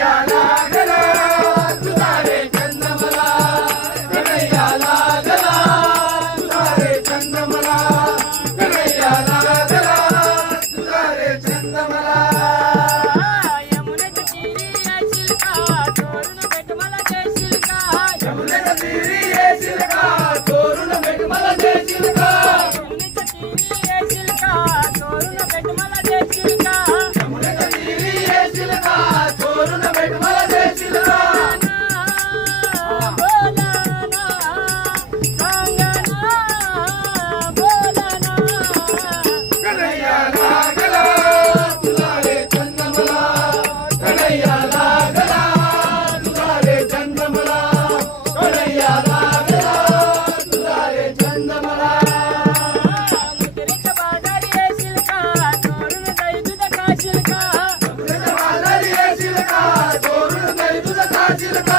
Yeah. చిలుక.